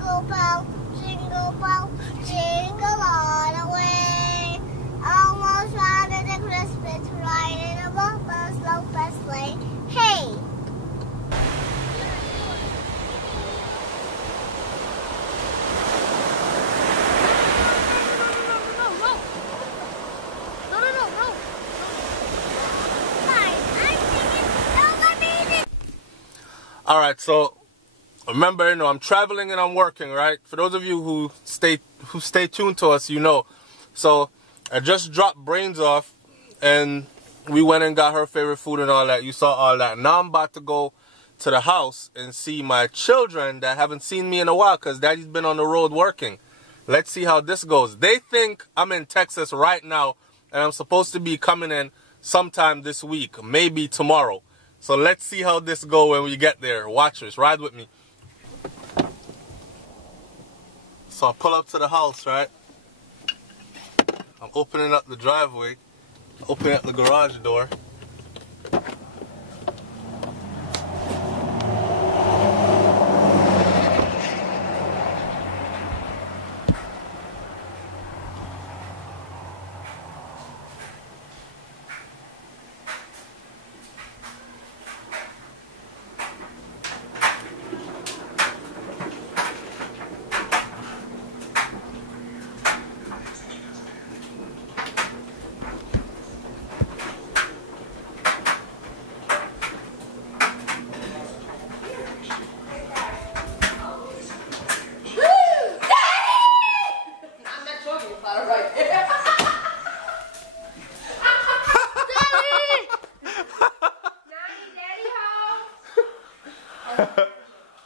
Jingle bell, jingle all the way. Almost round the Christmas, riding a bumper, slow fast sleigh. Hey! All right, so remember, I'm traveling and I'm working, right? For those of you who stay tuned to us, So I just dropped Brains off, and we went and got her favorite food and all that. You saw all that. Now I'm about to go to the house and see my children that haven't seen me in a while because Daddy's been on the road working. Let's see how this goes. They think I'm in Texas right now, and I'm supposed to be coming in sometime this week, maybe tomorrow. So let's see how this goes when we get there. Watch this. Ride with me. So I pull up to the house, right? I'm opening up the driveway. Opening up the garage door.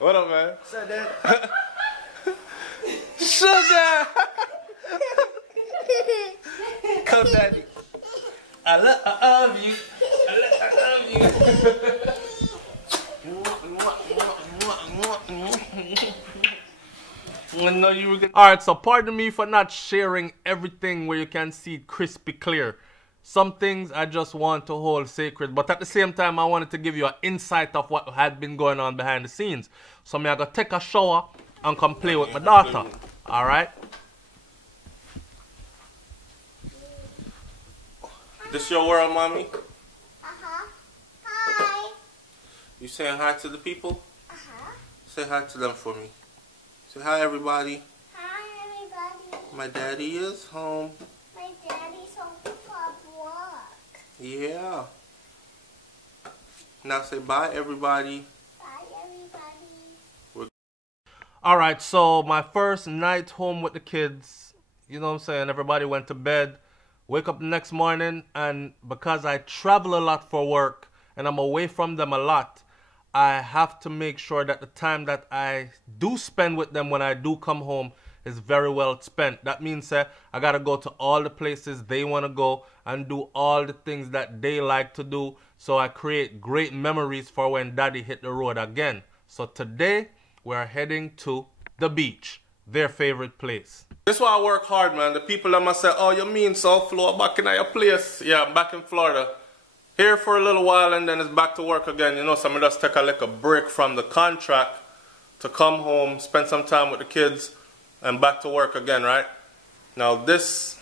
What up, man? What's up, Dad? Sugar! Come, Daddy. I love you. I know you were gonna... Alright, so pardon me for not sharing everything where you can see it crispy clear. Some things I just want to hold sacred, but at the same time I wanted to give you an insight of what had been going on behind the scenes. So I'm gonna take a shower and come play with my daughter. Alright? This your world, mommy? Uh-huh. Hi. You saying hi to the people? Uh-huh. Say hi to them for me. Say hi, everybody. Hi, everybody. My daddy is home. My daddy's home from work. Yeah. Now say bye, everybody. Bye, everybody. Alright, so my first night home with the kids, you know what I'm saying, everybody went to bed. Wake up the next morning, and because I travel a lot for work and I'm away from them a lot, I have to make sure that the time that I do spend with them when I do come home is very well spent. That means I gotta go to all the places they want to go and do all the things that they like to do, so I create great memories for when Daddy hit the road again. So today we're heading to the beach, their favorite place. This is why I work hard, man. The people that must say, oh, you mean SouFLo, back in your place? Yeah, I'm back in Florida. Here for a little while and then it's back to work again. You know, so I just take a break from the contract to come home, spend some time with the kids, and back to work again, right? Now this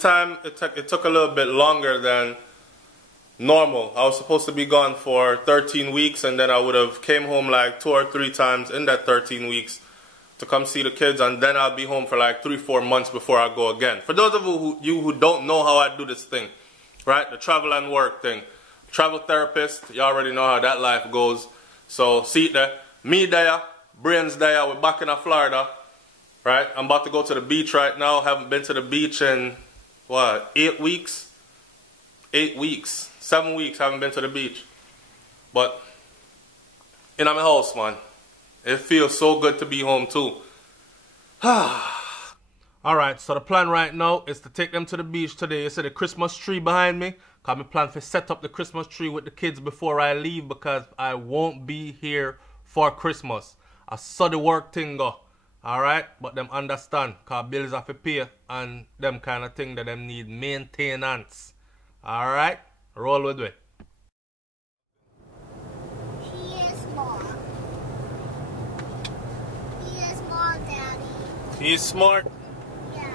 time it took a little bit longer than normal. I was supposed to be gone for 13 weeks, and then I would have came home like 2 or 3 times in that 13 weeks to come see the kids, and then I'll be home for like 3-4 months before I go again. For those of you who don't know how I do this thing, right? The travel and work thing. Travel therapist, you already know how that life goes. So see it there. Me there, Brains there, we're back in Florida. Right? I'm about to go to the beach right now. Haven't been to the beach in, what, 8 weeks? 8 weeks. 7 weeks haven't been to the beach. But, in my house, man. It feels so good to be home, too. Alright, so the plan right now is to take them to the beach today. You see the Christmas tree behind me? Because I plan to set up the Christmas tree with the kids before I leave, because I won't be here for Christmas. I saw the work thing go. Alright, but them understand, because bills have to pay and them kind of thing that them need maintenance. Alright, roll with it. He is more. He is more He's smart. Yeah.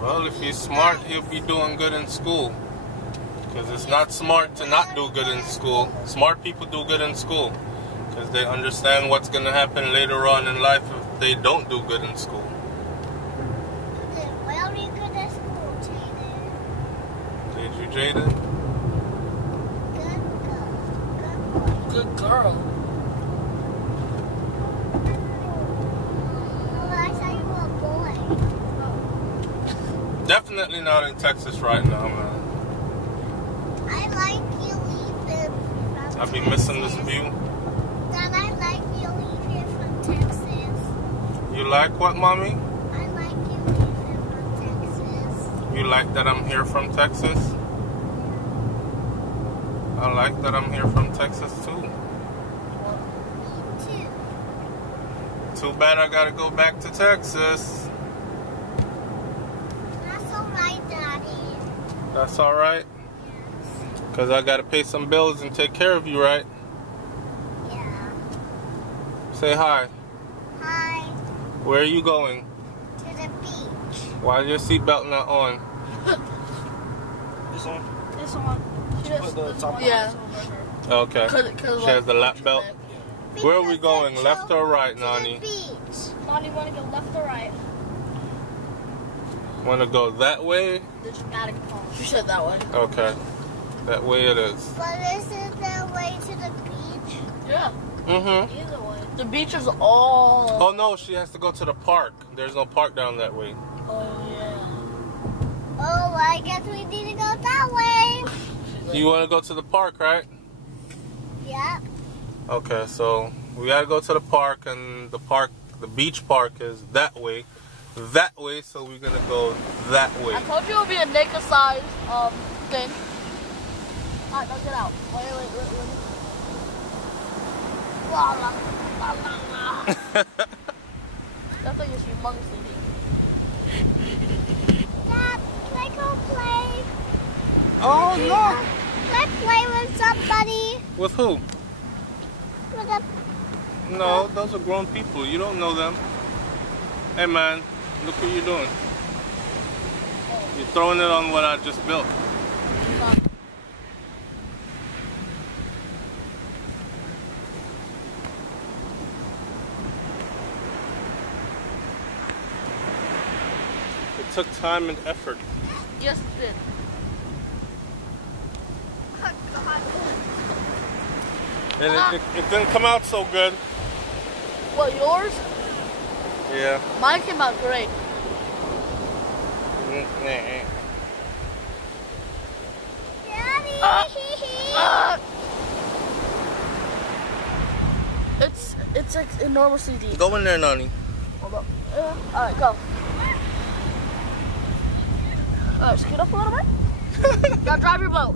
Well, if he's smart, he'll be doing good in school. Because it's not smart to not do good in school. Smart people do good in school. Because they understand what's going to happen later on in life if they don't do good in school. Why are you good at school, Jaden? Did you, Jaden? Good girl. Good girl. Oh, I thought you were a boy. Definitely not in Texas right now, man. I like you leaving from I'll be missing this view. Dad, I like you leaving from Texas. You like what, Mommy? I like you leaving from Texas. You like that I'm here from Texas? I like that I'm here from Texas, too. Me too. Too bad I gotta go back to Texas. That's alright, Daddy. That's alright? Yes. Because I gotta pay some bills and take care of you, right? Yeah. Say hi. Hi. Where are you going? To the beach. Why is your seatbelt not on? This one. This one. Put the top Yeah. Okay. Cause She has the lap belt. Where are we Because going? it's Left or right, to Nani? the beach. Nani, wanna go left or right? Want to go that way? The dramatic pause. She said that way. Okay. That way it is. But isn't there a way to the beach? Yeah. Mm-hmm. Either way. The beach is all. Oh, no. She has to go to the park. There's no park down that way. Oh yeah. Oh, I guess we need to go that way. You want to go to the park, right? Yep. Okay, so we got to go to the park, and the beach park is that way. That way, so we're going to go that way. I told you it would be a naked size thing. Alright, now get out. Wait. La la la la la. That thing is humongously deep. Dad, can I go play? Oh, no. Can I play with somebody? With who? With a... No, those are grown people. You don't know them. Hey, man, look what you're doing. You're throwing it on what I just built. It took time and effort. Yes, it did. And it didn't come out so good. What, yours? Yeah. Mine came out great. Daddy! It's like enormously deep. Go in there, Nani. Hold up. Alright, go. Alright, scoot up a little bit. Now drive your boat.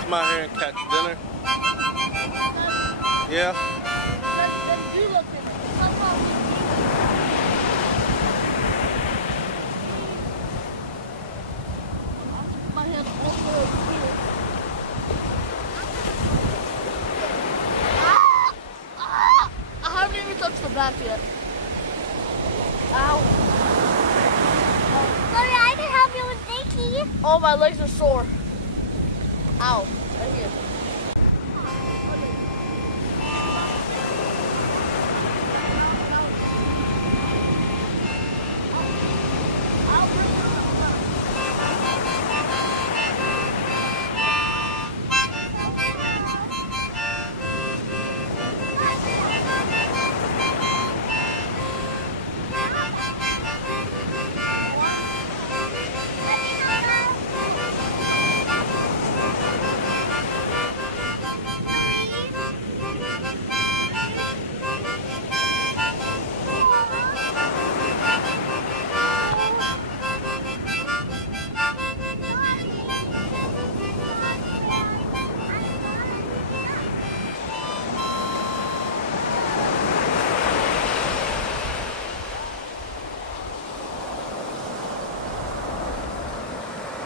Come out here and catch dinner. Yeah. My hand all the way here. I haven't even touched the back yet. Ow. Sorry, I can help you with Nikki. Oh, my legs are sore. Ow. Right here.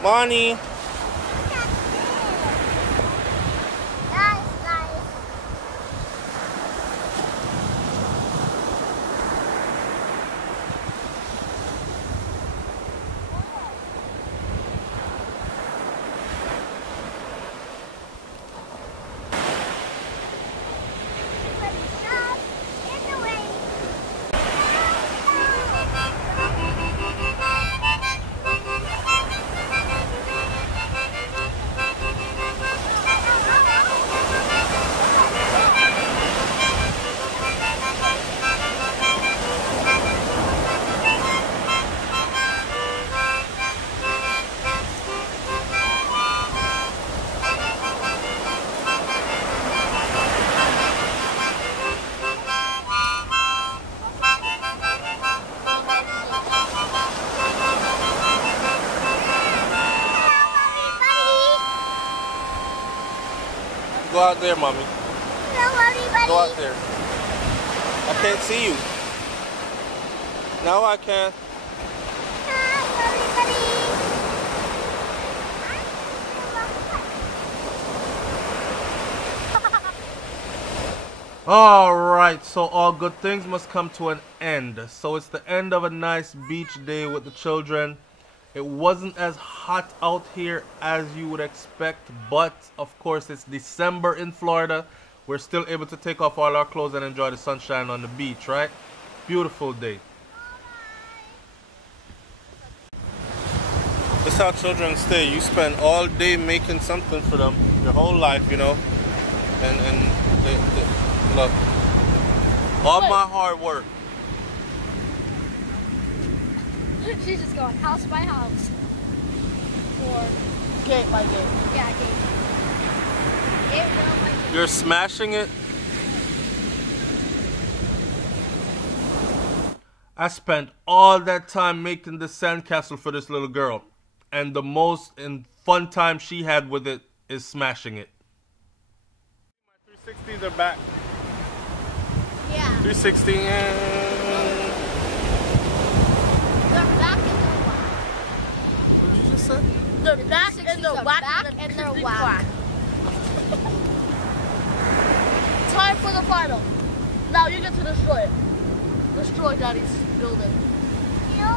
Money. Go out there, mommy. Hello, everybody. Go out there. I can't see you. No, I can't. Hello, everybody. Alright, so all good things must come to an end. So it's the end of a nice beach day with the children. It wasn't as hot out here as you would expect, but of course it's December in Florida. We're still able to take off all our clothes and enjoy the sunshine on the beach, right? Beautiful day. This is how children stay. You spend all day making something for them, your whole life, you know. And look, all my hard work. She's just going house by house. Or Gate by gate. yeah, gate. Gate by gate. You're smashing it. I spent all that time making the sandcastle for this little girl, and the most fun time she had with it is smashing it. My 360s are back. Yeah. 360. They're back and they're whack. What did you just say? They're back and they're whack and they're whack. Time for the final. Now you get to destroy it. Destroy Daddy's building. You